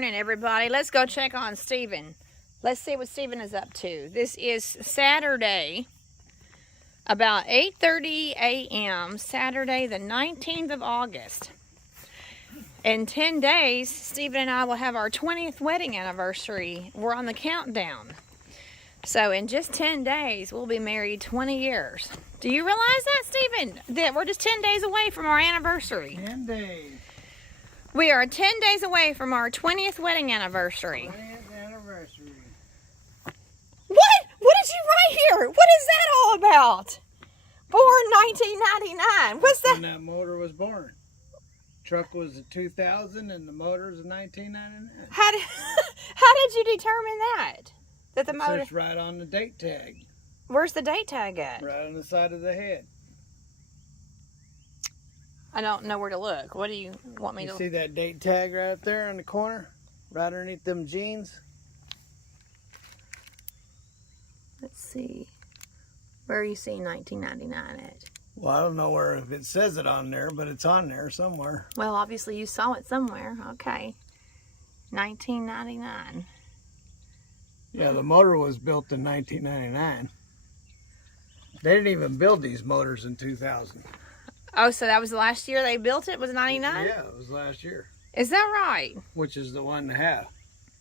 morning, everybody. Let's go check on Stephen. Let's see what Stephen is up to. This is Saturday, about 8:30 a.m., Saturday the 19th of August. In 10 days, Stephen and I will have our 20th wedding anniversary. We're on the countdown. So in just 10 days, we'll be married 20 years. Do you realize that, Stephen? That we're just 10 days away from our anniversary. 10 days. We are 10 days away from our 20th wedding anniversary. 20th anniversary. What? What did you write here? What is that all about? Born 1999. What's that? When that motor was born. Truck was a 2000 and the motor is a 1999. How did you determine that? That the motor... It's right on the date tag. Where's the date tag at? Right on the side of the head. I don't know where to look. What do you want me to... You see that date tag right up there in the corner? Right underneath them jeans? Let's see. Where are you seeing 1999 at? Well, I don't know where if it says it on there, but it's on there somewhere. Well, obviously you saw it somewhere. Okay. 1999. Yeah, the motor was built in 1999. They didn't even build these motors in 2000. Oh, so that was the last year they built it? Was it 99? Yeah, it was last year. Is that right? Which is the one to have.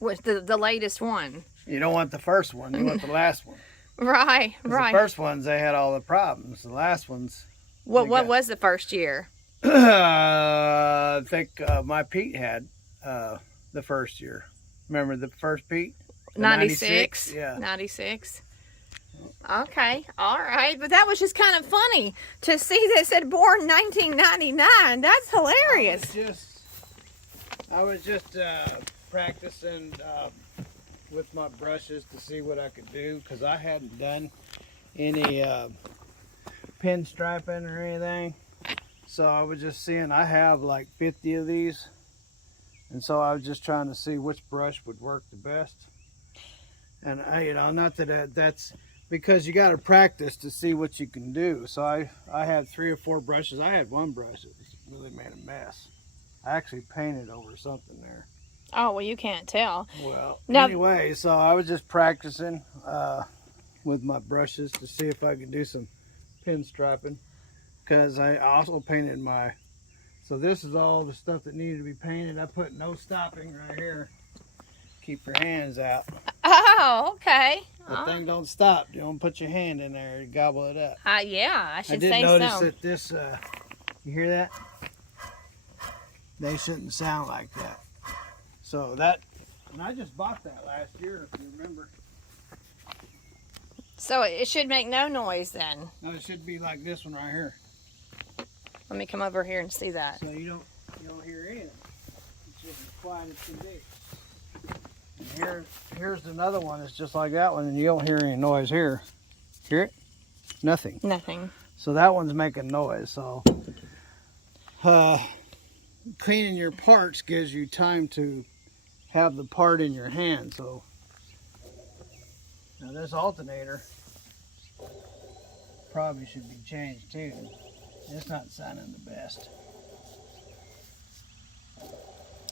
What's the latest one? You don't want the first one, you want the last one. Right, right. The first ones, they had all the problems. The last ones... What was the first year? I think my Pete had the first year. Remember the first Pete? 96? Yeah. 96. Okay, all right. But that was just kind of funny to see that it said born 1999. That's hilarious. I was just practicing with my brushes to see what I could do because I hadn't done any pin striping or anything. So I was just seeing, I have like 50 of these. And so I was just trying to see which brush would work the best. And not that that's because you got to practice to see what you can do. So I had 3 or 4 brushes. I had one brush that really made a mess. I actually painted over something there. Oh, well, you can't tell. Well, now, anyway, so I was just practicing with my brushes to see if I could do some pin striping. Because I also painted my... So this is all the stuff that needed to be painted. I put no stopping right here. Keep your hands out. Oh, okay. The thing don't stop. You don't put your hand in there and gobble it up. Yeah, I should say so. I did notice that this, you hear that? They shouldn't sound like that. So that, and I just bought that last year, if you remember. So it should make no noise then. No, it should be like this one right here. Let me come over here and see that. So you don't hear anything. It's just as quiet as can be. And here's another one that's just like that one, and you don't hear any noise here. Hear it? Nothing. Nothing. So that one's making noise. So cleaning your parts gives you time to have the part in your hand. So now this alternator probably should be changed too. It's not sounding the best.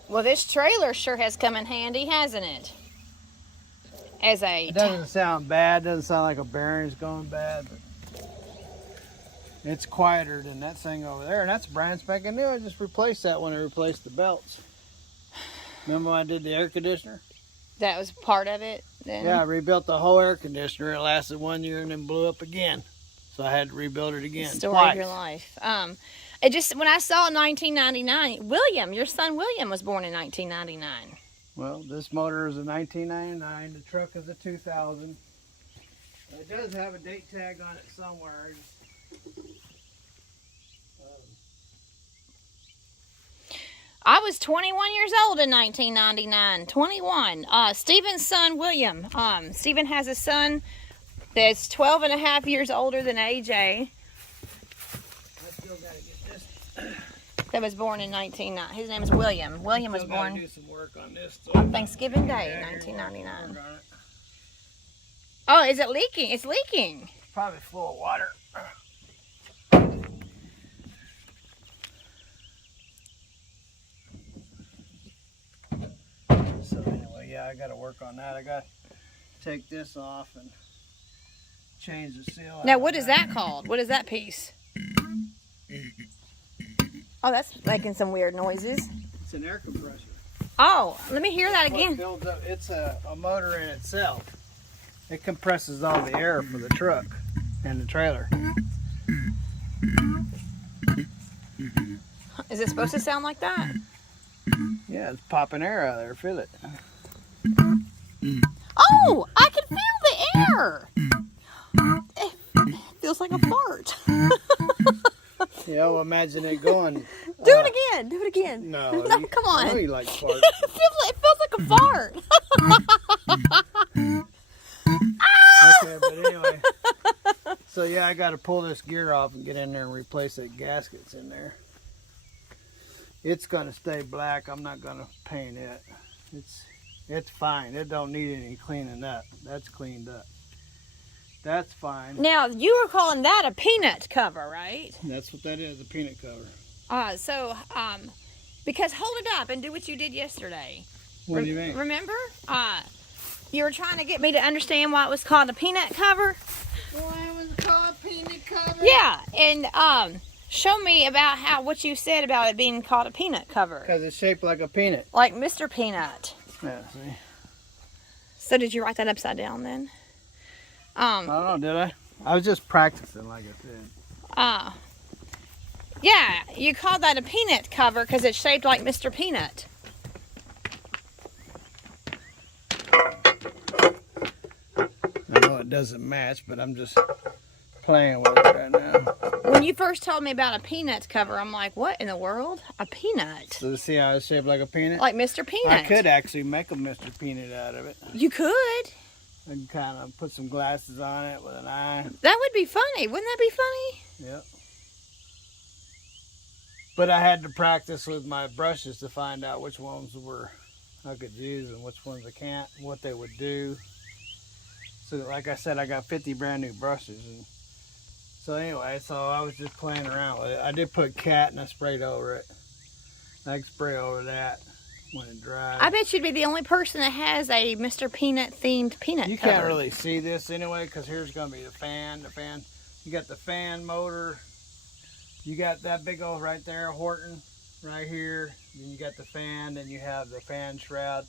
Well, this trailer sure has come in handy, hasn't it? It doesn't sound bad. It doesn't sound like a bearing's going bad, but it's quieter than that thing over there. And that's brand spanking new. I just replaced that when I replaced the belts. Remember when I did the air conditioner? That was part of it then? Yeah, I rebuilt the whole air conditioner. It lasted 1 year and then blew up again. So I had to rebuild it again. Story twice. of your life. It just, when I saw 1999, William, your son William was born in 1999. Well, this motor is a 1999. The truck is a 2000. It does have a date tag on it somewhere. I was 21 years old in 1999. 21. Stephen's son William. Stephen has a son that's 12 and a half years older than AJ. I still got to get this. That was born in 1990. His name is William. William was born do some work on this. on Thanksgiving Day, 1999. Oh, is it leaking? It's leaking. Probably full of water. yeah, I got to work on that. I got to take this off and change the seal. Now, what is that called? What is that piece? Oh, that's making some weird noises. It's an air compressor. Oh, let me hear that again. Builds up, it's a motor in itself. It compresses all the air for the truck and the trailer. Is it supposed to sound like that? Yeah, it's popping air out of there. Feel it. Oh, I can feel the air. It feels like a fart. Yeah, well, imagine it going. Do it again. Do it again. No, Come on. I know you like farts. It feels like a fart. Okay, but anyway. So yeah, I got to pull this gear off and get in there and replace that gaskets in there. It's gonna stay black. I'm not gonna paint it. It's fine. It don't need any cleaning up. That's cleaned up. That's fine. Now, you were calling that a peanut cover, right? That's what that is, a peanut cover. Because hold it up and do what you did yesterday. What do you mean? Remember? You were trying to get me to understand why it was called a peanut cover? Why it was called a peanut cover? Yeah, and show me about what you said about it being called a peanut cover. Because it's shaped like a peanut. Like Mr. Peanut. Yeah, see? So did you write that upside down then? I don't know, did I? I was just practicing, like I said. Yeah, you called that a peanut cover because it's shaped like Mr. Peanut. I know it doesn't match, but I'm just playing with it right now. When you first told me about a peanut cover, I'm like, what in the world? A peanut? So to see how it's shaped like a peanut? Like Mr. Peanut. I could actually make a Mr. Peanut out of it. You could. I can kind of put some glasses on it with an eye. That would be funny. Wouldn't that be funny? Yep. But I had to practice with my brushes to find out which ones I could use and which ones I can't, what they would do. So like I said, I got 50 brand new brushes. And so anyway, so I was just playing around with it. I did put cat and I sprayed over it. I can spray over that when it dries. I bet you'd be the only person that has a Mr. Peanut themed peanut You cover. can't really see this anyway because here's going to be the fan. You got the fan motor. You got that big old right there, Horton, right here. Then you got the fan, then you have the fan shroud.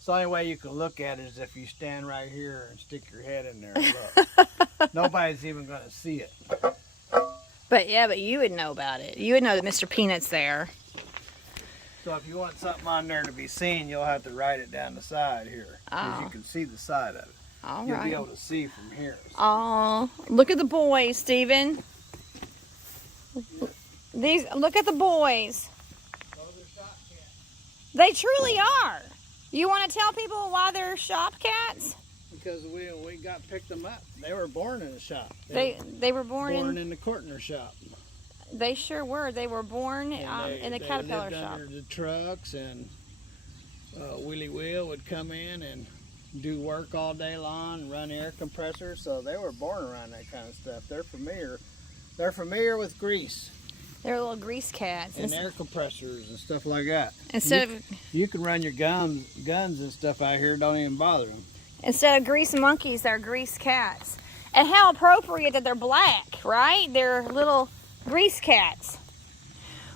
So the only way you can look at it is if you stand right here and stick your head in there and look. Nobody's even going to see it. But yeah, but you would know about it. You would know that Mr. Peanut's there. So if you want something on there to be seen, you'll have to write it down the side here. Because you can see the side of it. All You'll right. be able to see from here. So. Oh, look at the boys, Stephen. Look at the boys. They truly are. You want to tell people why they're shop cats? Because we picked them up. They were born in a shop. They were born in the Courtner shop. They sure were. They were born in the Caterpillar lived shop. Under the trucks, and Willie Will would come in and do work all day long and run air compressors. So they were born around that kind of stuff. They're familiar. They're familiar with grease. They're little grease cats. And air compressors and stuff like that. You can run your guns and stuff out here. Don't even bother them. Instead of grease monkeys, they're grease cats. And how appropriate that they're black, right? They're little grease cats.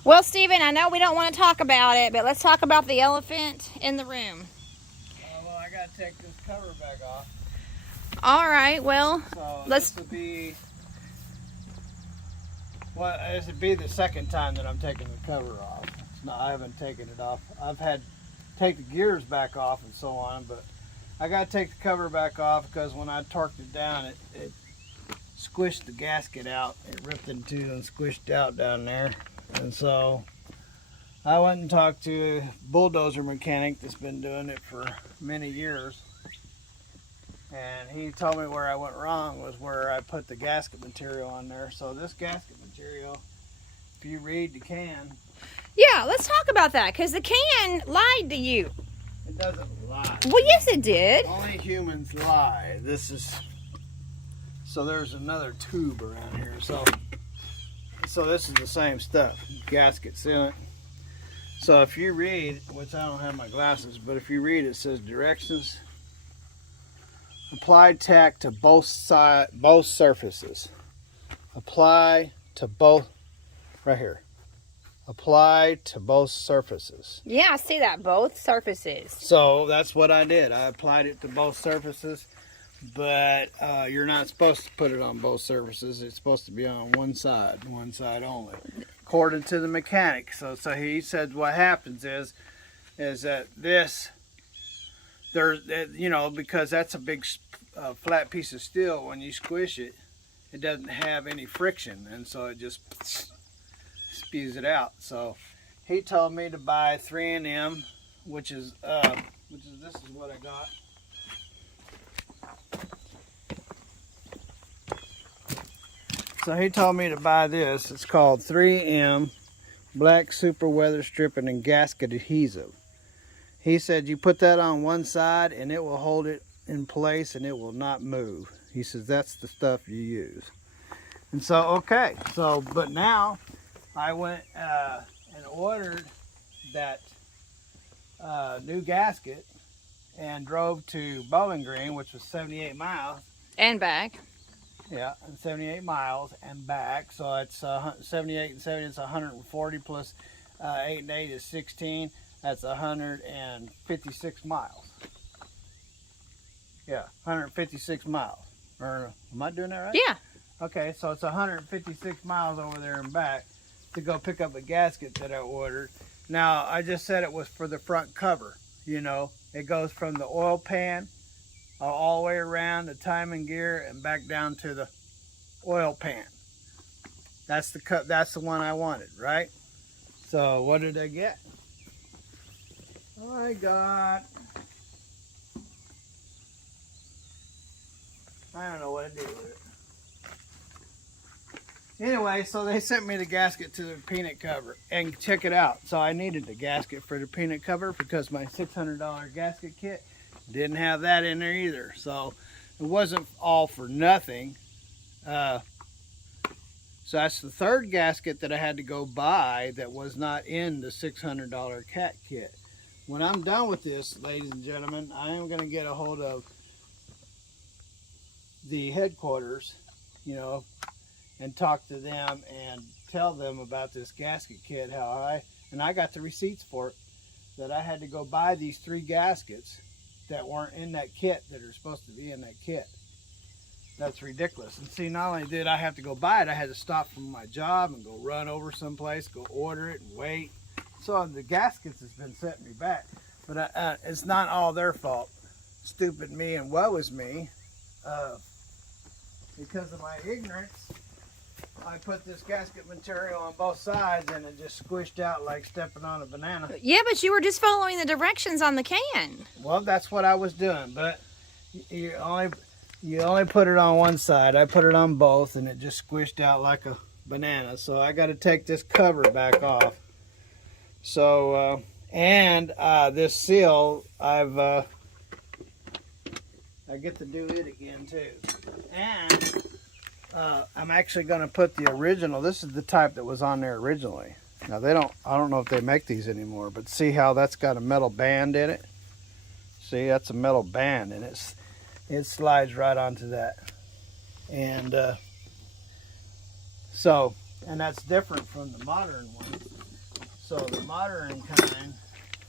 Well, Stephen, I know we don't want to talk about it, but let's talk about the elephant in the room. Well, I got to take this cover back off. All right, well, So let's... this would be the second time that I'm taking the cover off. I haven't taken it off. I've had to take the gears back off and so on, but I got to take the cover back off because when I torqued it down, it squished the gasket out. It ripped in two and squished out down there. And so I went and talked to a bulldozer mechanic that's been doing it for many years. And he told me where I went wrong was where I put the gasket material on there. So this gasket material, if you read the can... Yeah, let's talk about that, because the can lied to you. It doesn't lie. Well, yes, it did. Only humans lie. So there's another tube around here. So this is the same stuff. Gasket sealant. So if you read, which I don't have my glasses, but if you read, it says directions. Apply tack to both surfaces. Apply to both, right here. Apply to both surfaces. Yeah, I see that. Both surfaces. So that's what I did. I applied it to both surfaces, but you're not supposed to put it on both surfaces. It's supposed to be on one side only, according to the mechanic. So he said what happens is that this, because that's a big flat piece of steel. When you squish it, it doesn't have any friction, and so it just spews it out. So he told me to buy 3M, which is this is what I got. So he told me to buy this. It's called 3M Black Super Weather Stripping and Gasket Adhesive. He said you put that on one side and it will hold it in place and it will not move. He says that's the stuff you use. And so, okay. So, but now I went and ordered that new gasket and drove to Bowling Green, which was 78 miles. And back. Yeah, and 78 miles and back. So it's 78 and 70, it's 140 plus 8 and 8 is 16. That's 156 miles. Yeah, 156 miles. Or am I doing that right? Yeah. Okay, so it's 156 miles over there and back to go pick up a gasket that I ordered. Now, I just said it was for the front cover. You know, it goes from the oil pan all the way around the timing gear and back down to the oil pan. That's the one I wanted, right? So what did I get? I got, I don't know what to do with it. Anyway, so they sent me the gasket to the peanut cover, and check it out. So I needed the gasket for the peanut cover because my $600 gasket kit didn't have that in there either. So it wasn't all for nothing. So that's the third gasket that I had to go buy that was not in the $600 cat kit. When I'm done with this, ladies and gentlemen, I am going to get a hold of the headquarters, you know, and talk to them and tell them about this gasket kit, and I got the receipts for it, that I had to go buy these 3 gaskets that weren't in that kit that are supposed to be in that kit. That's ridiculous. And see, not only did I have to go buy it, I had to stop from my job and go run over someplace, go order it and wait. So the gaskets has been setting me back, but it's not all their fault. Stupid me and woe is me. Because of my ignorance, I put this gasket material on both sides and it just squished out like stepping on a banana. Yeah, but you were just following the directions on the can. Well, that's what I was doing, but you only put it on one side. I put it on both and it just squished out like a banana. So I got to take this cover back off. So, this seal, I get to do it again too. And I'm actually going to put the original. This is the type that was on there originally. Now I don't know if they make these anymore, but see how that's got a metal band in it? See, that's a metal band, and it slides right onto that. And and that's different from the modern one. So the modern kind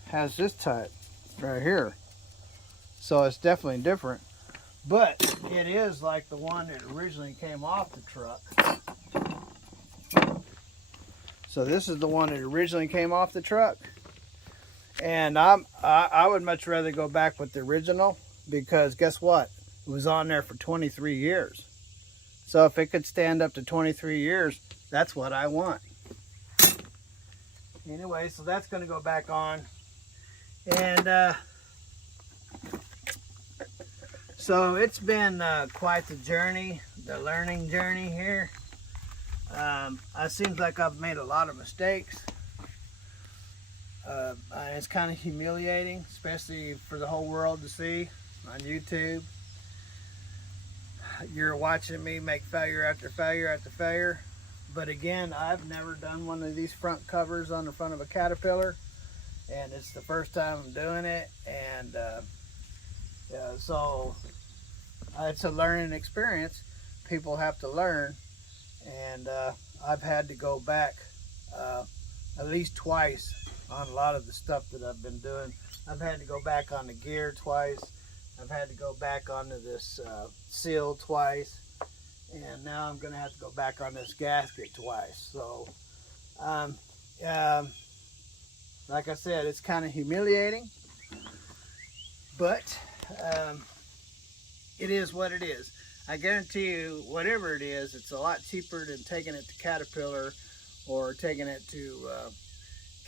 has this type right here. So it's definitely different. But it is like the one that originally came off the truck. So this is the one that originally came off the truck. And I would much rather go back with the original, because guess what? It was on there for 23 years. So if it could stand up to 23 years, that's what I want. Anyway, so that's going to go back on. And so it's been quite the journey, the learning journey here. It seems like I've made a lot of mistakes. It's kind of humiliating, especially for the whole world to see on YouTube. You're watching me make failure after failure after failure. But again, I've never done one of these front covers on the front of a Caterpillar. and it's the first time I'm doing it, and so it's a learning experience. People have to learn, and I've had to go back at least twice on a lot of the stuff that I've been doing. I've had to go back on the gear twice. I've had to go back onto this seal twice, and now I'm going to have to go back on this gasket twice. So, like I said, it's kind of humiliating, but it is what it is. I guarantee you, whatever it is, it's a lot cheaper than taking it to Caterpillar or taking it to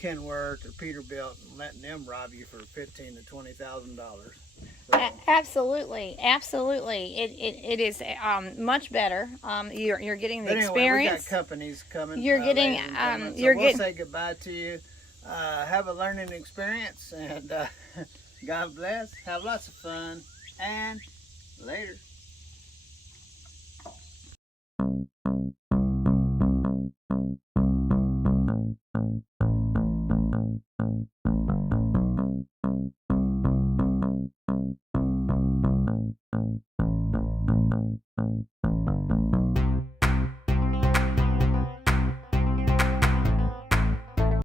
Kenworth or Peterbilt and letting them rob you for $15,000 to $20,000. So. Absolutely, absolutely. It is much better. You're getting the experience. We got companies coming. You're getting we'll say goodbye to you. Have a learning experience, and God bless. Have lots of fun, and later.